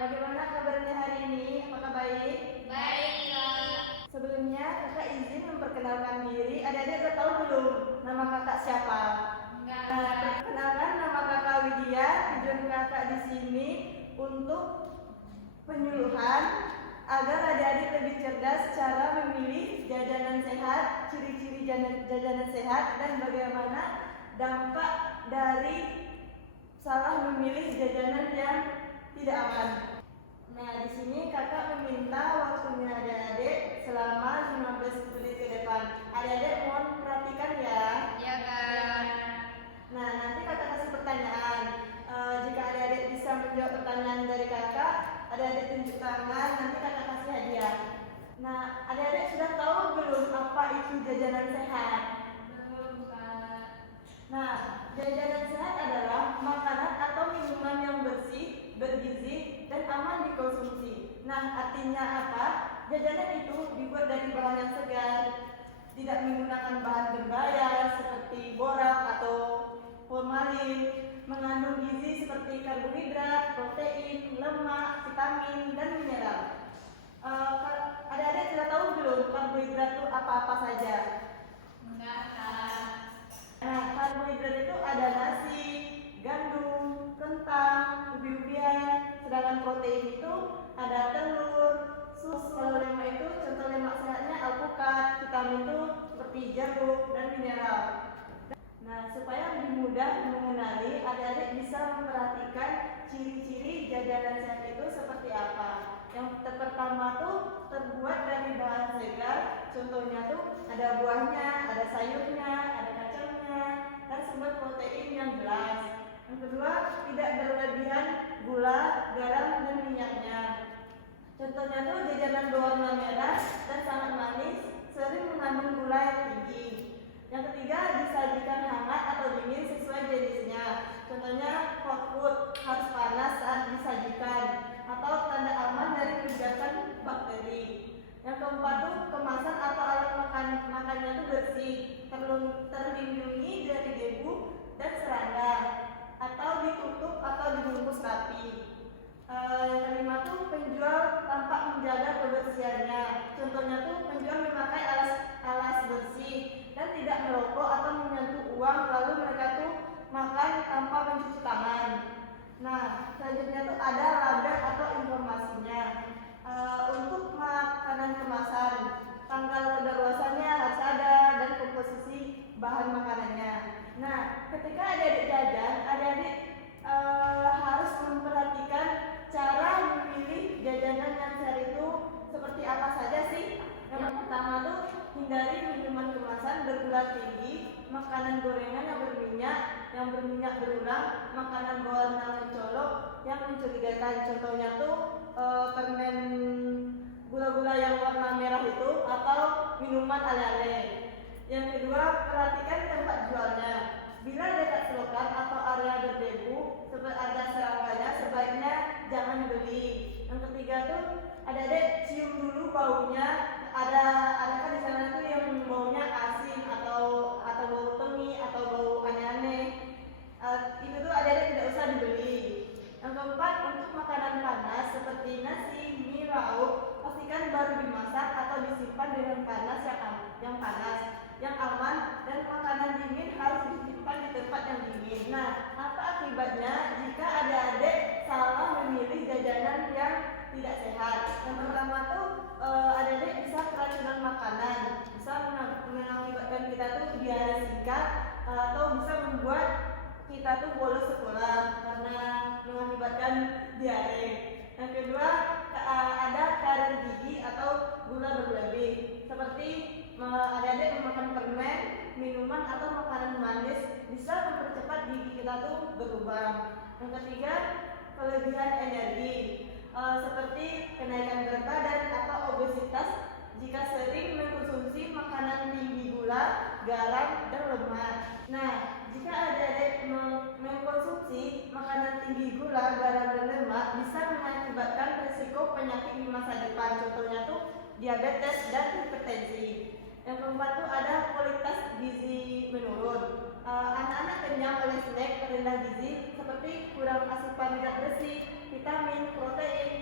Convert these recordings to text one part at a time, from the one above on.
Bagaimana kabarnya hari ini? Apakah baik? Baik, Kak. Sebelumnya kakak izin memperkenalkan diri. Adik-adik udah tahu belum nama kakak siapa? Enggak. Perkenalkan, nama kakak Widya. Tujuan kakak di sini untuk penyuluhan agar adik-adik lebih cerdas cara memilih jajanan sehat, ciri-ciri jajanan sehat, dan bagaimana dampak dari salah memilih jajanan yang tidak aman. Nah, di sini kakak meminta waktunya adik-adik selama 15 menit ke depan. Adik-adik mohon perhatikan ya. Ya, Kak. Nah, nanti kakak kasih pertanyaan. Jika adik-adik bisa menjawab pertanyaan dari kakak, adik-adik tunjuk tangan, nanti kakak kasih hadiah. Nah, adik-adik sudah tahu belum apa itu jajanan sehat? Belum, Kak. Nah, jajanan sehat adalah makanan atau minuman yang bersih, bergizi, dan aman dikonsumsi. Nah, artinya apa? Jajanan itu dibuat dari bahan yang segar, tidak menggunakan bahan berbahaya seperti borak atau formalin, mengandung gizi seperti karbohidrat, protein, lemak, vitamin, dan mineral. Adik-adik sudah tahu belum karbohidrat itu apa-apa saja? Enggak, Kak. Nah, karbohidrat itu ada nasi, gandum, kentang, ubi-ubian. Sedangkan protein itu ada telur, susu. Kalau lemak itu contoh lemak sehatnya alpukat. Vitamin itu seperti jeruk dan mineral. Nah, supaya lebih mudah mengenali, adik-adik bisa memperhatikan ciri-ciri jajanan sehat itu seperti apa. Yang pertama tuh terbuat dari bahan segar. Contohnya tuh ada buahnya, ada sayurnya, ada kacangnya, dan sumber protein yang jelas. Yang kedua, tidak berlebihan gula, garam, dan minyaknya. Contohnya tuh jajanan berwarna merah dan sangat manis, sering mengandung gula yang tinggi. Yang ketiga, disajikan hangat atau dingin sesuai jenisnya. Contohnya hot food, harus panas saat disajikan, atau tanda aman dari pijakan bakteri. Yang keempat tuh kemasan atau alat makannya tuh bersih, terlindungi dari debu dan serangga, atau ditutup atau dibungkus rapi. Yang kelima tuh penjual tampak menjaga kebersihannya. Contohnya tuh penjual memakai alas bersih dan tidak merokok atau menyentuh uang, lalu mereka tuh makan tanpa mencuci tangan. Nah, selanjutnya tuh ada label atau informasinya. Untuk makanan kemasan, tanggal kadaluarsanya harus ada dan komposisi bahan makanannya. Nah, ketika adik-adik jajan, adik-adik harus memperhatikan cara memilih jajanan yang sehat itu seperti apa saja sih. Yang pertama tuh hindari minuman kemasan bergula tinggi, makanan gorengan yang berminyak berulang, makanan berwarna mencolok yang mencurigakan. Contohnya tuh permen gula-gula yang warna merah itu atau minuman ale-ale. Yang kedua, perhatikan tempat jualnya. Bila dekat selokan atau area berdebu seperti ada serangganya, sebaiknya jangan beli. Yang ketiga tuh adik-adik cium dulu baunya. Adakah di sana tuh yang baunya asin atau bau temi atau bau aneh-aneh. Itu tuh adik-adik tidak usah dibeli. Yang keempat, untuk makanan panas seperti nasi, mie, lauk, pastikan baru dimasak atau disimpan dengan panas yang panas, yang aman, dan makanan dingin harus disimpan di tempat yang dingin. Nah, apa akibatnya jika adik-adik salah memilih jajanan yang tidak sehat? Yang pertama tuh adik-adik bisa keracunan makanan, bisa mengakibatkan kita tuh diare singkat, atau bisa membuat kita tuh bolos sekolah karena mengakibatkan diare. Yang kedua, ada karir gigi atau gula berlebih, seperti adik-adik memakan permen, minuman atau makanan manis bisa mempercepat gigi kita tuh berubah. Yang ketiga, kelebihan energi, seperti kenaikan berat badan atau obesitas jika sering mengkonsumsi makanan tinggi gula, garam, dan lemak. Nah, jika adik-adik mengkonsumsi makanan tinggi gula, garam, dan lemak bisa mengakibatkan risiko penyakit di masa depan. Contohnya tuh diabetes dan hipertensi. Yang keempat tuh ada kualitas gizi menurun. Anak-anak kenyang oleh snack rendah gizi seperti kurang asupan zat besi, vitamin, protein,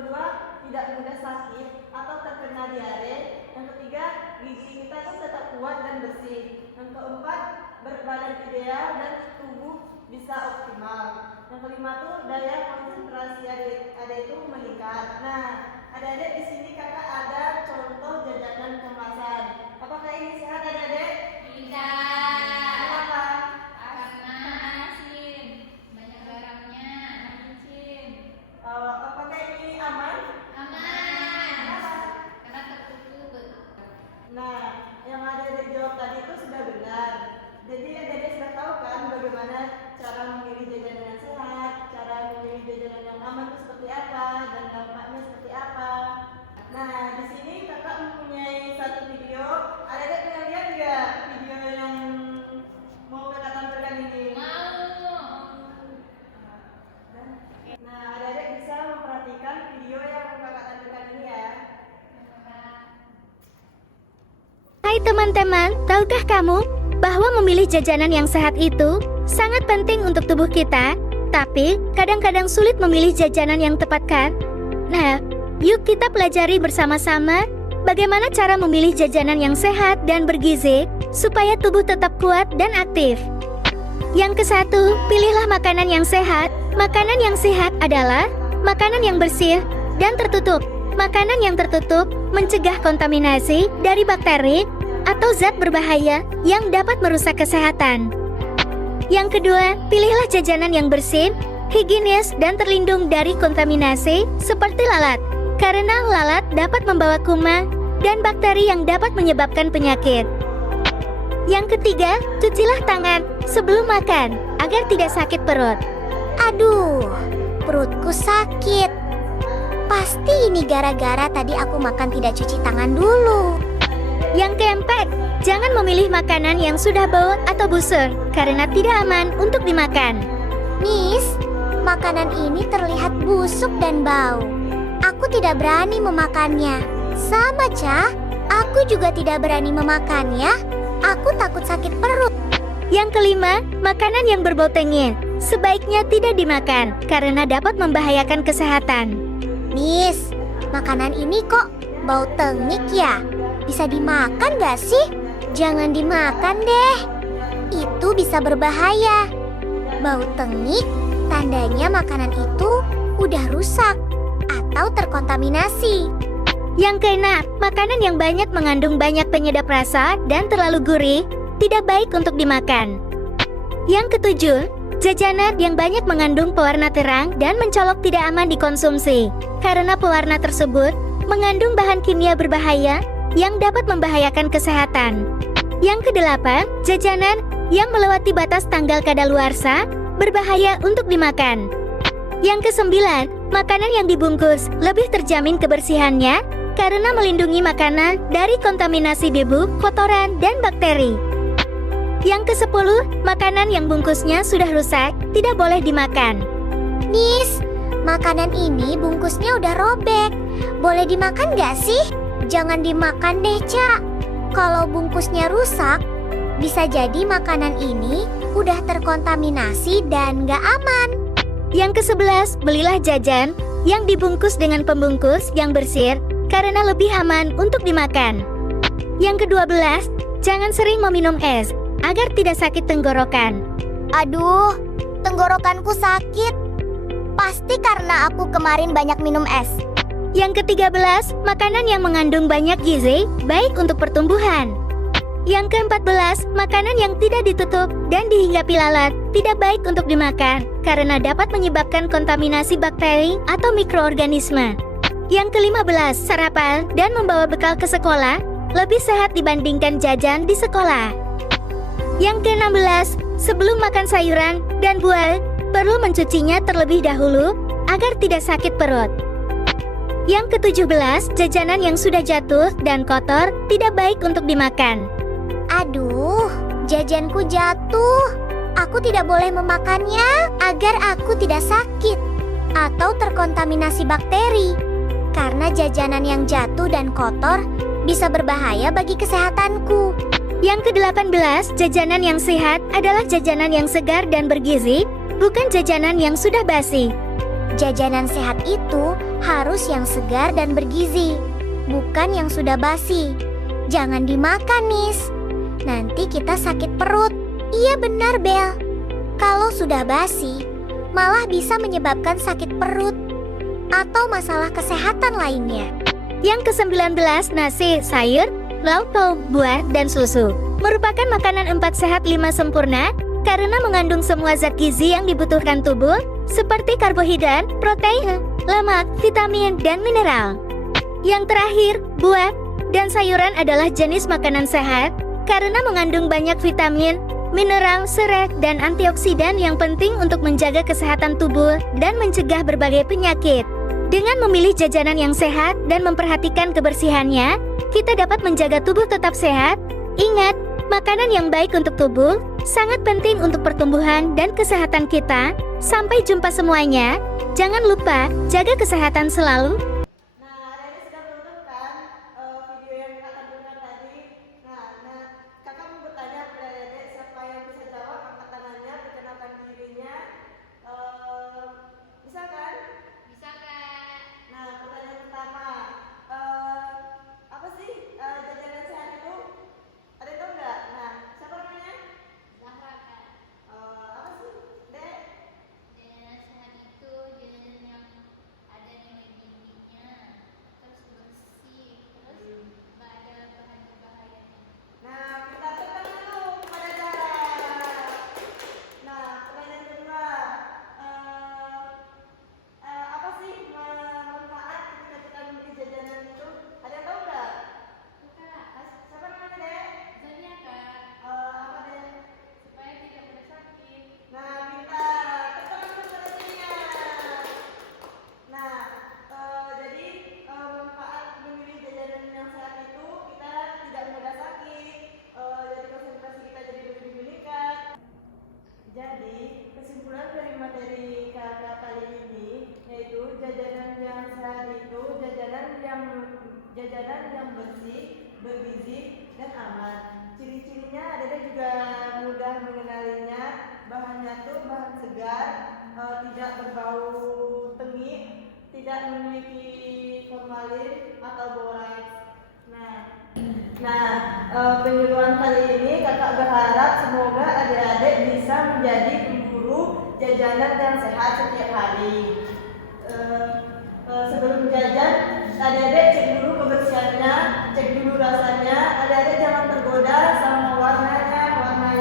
kedua, tidak mudah sakit atau terkena diare. Yang ketiga, gigi kita tuh tetap kuat dan bersih. Yang keempat, berbadan ideal dan tubuh bisa optimal. Yang kelima tuh daya konsentrasi ada itu meningkat. Nah, adik-adik di sini kakak ada contoh jajanan kemasan. Apakah ini sehat adik-adik? Tidak. Kenapa? Karena asin. Banyak garamnya. Asin. Apakah ini aman? Aman. Kenapa? Karena tertutup. Nah, yang adik-adik jawab tadi itu sudah benar. Jadi adik-adik sudah tahu kan bagaimana cara memilih jajanan yang sehat, cara memilih jajanan yang aman itu seperti apa, dan dampaknya seperti apa. Nah, di sini kakak mempunyai satu video. Adik-adik pernah lihat nggak video yang mau kakak tampilkan ini? Nah, adik-adik bisa memperhatikan video yang kakak tampilkan ini ya. Hai teman-teman, tahukah kamu bahwa memilih jajanan yang sehat itu sangat penting untuk tubuh kita? Tapi kadang-kadang sulit memilih jajanan yang tepat kan? Nah, yuk kita pelajari bersama-sama bagaimana cara memilih jajanan yang sehat dan bergizi supaya tubuh tetap kuat dan aktif. Yang ke-1, pilihlah makanan yang sehat. Makanan yang sehat adalah makanan yang bersih dan tertutup. Makanan yang tertutup mencegah kontaminasi dari bakteri atau zat berbahaya yang dapat merusak kesehatan. Yang kedua, pilihlah jajanan yang bersih, higienis, dan terlindung dari kontaminasi seperti lalat. Karena lalat dapat membawa kuman dan bakteri yang dapat menyebabkan penyakit. Yang ketiga, cucilah tangan sebelum makan agar tidak sakit perut. Aduh, perutku sakit. Pasti ini gara-gara tadi aku makan tidak cuci tangan dulu. Yang keempat, jangan memilih makanan yang sudah bau atau busuk karena tidak aman untuk dimakan. Miss, makanan ini terlihat busuk dan bau. Aku tidak berani memakannya. Sama, Ca. Aku juga tidak berani memakannya. Aku takut sakit perut. Yang kelima, makanan yang berbau tengik sebaiknya tidak dimakan karena dapat membahayakan kesehatan. Miss, makanan ini kok bau tengik ya? Bisa dimakan gak sih? Jangan dimakan deh. Itu bisa berbahaya. Bau tengik tandanya makanan itu udah rusak atau terkontaminasi. Yang keenam, makanan yang banyak mengandung banyak penyedap rasa dan terlalu gurih tidak baik untuk dimakan. Yang ketujuh, jajanan yang banyak mengandung pewarna terang dan mencolok tidak aman dikonsumsi karena pewarna tersebut mengandung bahan kimia berbahaya yang dapat membahayakan kesehatan. Yang kedelapan, jajanan yang melewati batas tanggal kadaluarsa berbahaya untuk dimakan. Yang kesembilan, makanan yang dibungkus lebih terjamin kebersihannya karena melindungi makanan dari kontaminasi debu, kotoran, dan bakteri. Yang kesepuluh, makanan yang bungkusnya sudah rusak tidak boleh dimakan. Miss, makanan ini bungkusnya udah robek. Boleh dimakan gak sih? Jangan dimakan deh, Ca. Kalau bungkusnya rusak, bisa jadi makanan ini udah terkontaminasi dan gak aman. Yang ke-11, belilah jajan yang dibungkus dengan pembungkus yang bersih karena lebih aman untuk dimakan. Yang ke-12, jangan sering meminum es agar tidak sakit tenggorokan. Aduh, tenggorokanku sakit. Pasti karena aku kemarin banyak minum es. Yang ke-13, makanan yang mengandung banyak gizi baik untuk pertumbuhan. Yang ke-14, makanan yang tidak ditutup dan dihinggapi lalat tidak baik untuk dimakan karena dapat menyebabkan kontaminasi bakteri atau mikroorganisme. Yang ke-15, sarapan dan membawa bekal ke sekolah lebih sehat dibandingkan jajan di sekolah. Yang ke-16, sebelum makan sayuran dan buah, perlu mencucinya terlebih dahulu agar tidak sakit perut. Yang ke-17, jajanan yang sudah jatuh dan kotor tidak baik untuk dimakan. Aduh, jajanku jatuh. Aku tidak boleh memakannya agar aku tidak sakit atau terkontaminasi bakteri. Karena jajanan yang jatuh dan kotor bisa berbahaya bagi kesehatanku. Yang ke-18, jajanan yang sehat adalah jajanan yang segar dan bergizi, bukan jajanan yang sudah basi. Jajanan sehat itu harus yang segar dan bergizi, bukan yang sudah basi. Jangan dimakan, Nis. Nanti kita sakit perut. Iya benar, Bel. Kalau sudah basi, malah bisa menyebabkan sakit perut atau masalah kesehatan lainnya. Yang ke-19, nasi, sayur, lauk pauk, buah, dan susu. Merupakan makanan 4 sehat 5 sempurna karena mengandung semua zat gizi yang dibutuhkan tubuh seperti karbohidrat, protein, lemak, vitamin, dan mineral. Yang terakhir, buah dan sayuran adalah jenis makanan sehat karena mengandung banyak vitamin, mineral, serat, dan antioksidan yang penting untuk menjaga kesehatan tubuh dan mencegah berbagai penyakit. Dengan memilih jajanan yang sehat dan memperhatikan kebersihannya, kita dapat menjaga tubuh tetap sehat. Ingat, makanan yang baik untuk tubuh sangat penting untuk pertumbuhan dan kesehatan kita. Sampai jumpa semuanya. Jangan lupa jaga kesehatan selalu. Nah, Rene sudah menonton kan video yang kakak berikan tadi. Nah, kakak mau bertanya kepada Rene, siapa yang bisa jawab, angkat tangannya, perkenalkan dirinya. Bisa kan? Bisa, Kak. Nah, pertanyaan pertama, apa sih jajanan sehat itu? Ada yang tahu nggak? Nah, siapa namanya? Zahra, Kak. Apa sih, Dek? Jajanan sehat itu jajanan yang ada nilai gizinya, terus bersih, terus nggak ada bahan berbahayanya. Nah, kita tekan dulu kepada Zahra. Nah, pertanyaan kedua, apa sih manfaat ketika kita membeli jajanan itu? Ada yang tahu nggak? Kak, Siapa namanya, Dek? zanya, Kak, Apa, Dek? supaya tidak pada sakit. Nah, kita tekan dulu pertanyaannya. Nah, jadi manfaat memilih jajanan yang sehat itu kita tidak mudah sakit, jadi konsentrasi kita jadi lebih meningkat. Jadi kesimpulan dari materi kakak kali ini yaitu jajanan yang sehat itu jajanan yang bersih, bergizi, dan aman. Ciri-cirinya ada juga mudah mengenalinya, bahannya tuh bahan segar, tidak berbau tengik, tidak memiliki formalin atau boraks. Nah, penyuluhan kali ini kakak berharap semoga adik-adik bisa menjadi pemburu jajanan yang sehat setiap hari. Sebelum jajan, adik-adik cek dulu kebersihannya, cek dulu rasanya. Adik-adik jangan tergoda sama warna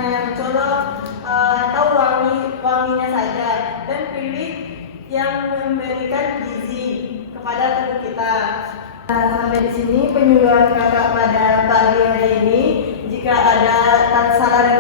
yang colok atau wanginya saja, dan pilih yang memberikan gizi kepada tubuh kita. Nah, sampai di sini penyuluhan kakak pada pagi hari ini. Jika ada salah dan